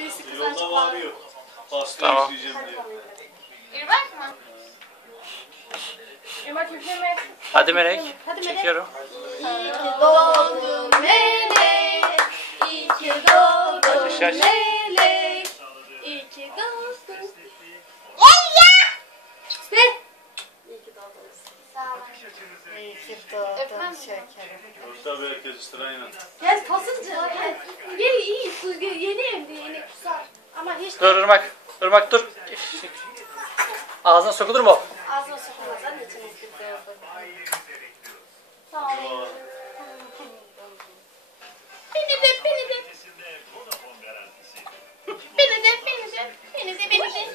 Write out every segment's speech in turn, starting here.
Birisi kızlar Yolda çok varıyor. Pasta Tamam. isteyeceğim diye. İrmak mı? İrmak üfleme. Hadi Melek. Hadi Melek. Çekiyorum. İyi ki doğdun melek. İyi ki doğdun Ateş aç. melek. İyi ki doğdun. Ella! Ne? İyi ki doğdunuz. Sağ olun. İyi ki Öpmem doğdun mi? şekerim. Tabii herkes sırayla. Gel gel. Gel Bu Yeni evde yeni kusar. Ama hiç Dur Irmak. Irmak dur. Ağzına sokulur mu? ağzına sokulmaz. Anne çabuk bir doğdun. Sağ olun. Beni de beni de. Beni de beni de. Beni de beni de.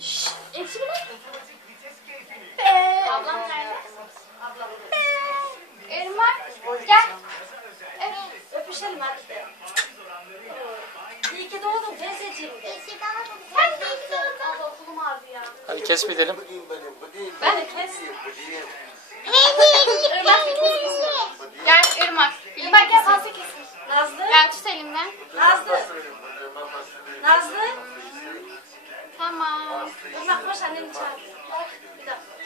Şşt, Ekşi mi İyi ki doğdun teyzeciğim. İyi ki doğdun. Sen de iyi ki doğdun. Abla okulum ağrıyor ya. Hadi kes bir dilim. Ben de kes. Irmak bir kes. Gel Irmak. Irmak gel fazla kesin. Nazlı. Gel tut elimden. Nazlı. Nazlı. Tamam. Irmak koş anneni çağır. Bir dakika.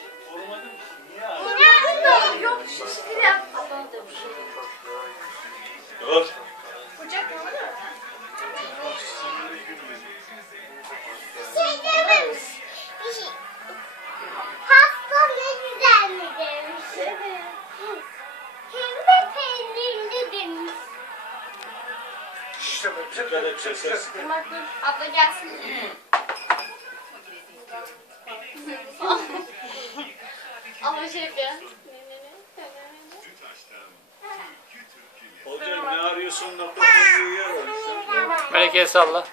Dikkat et ses. Irmak dur. Abla gelsin. Ama şey yapıyor. Hocam ne arıyorsun? Nokta konuyu yer var. Salla.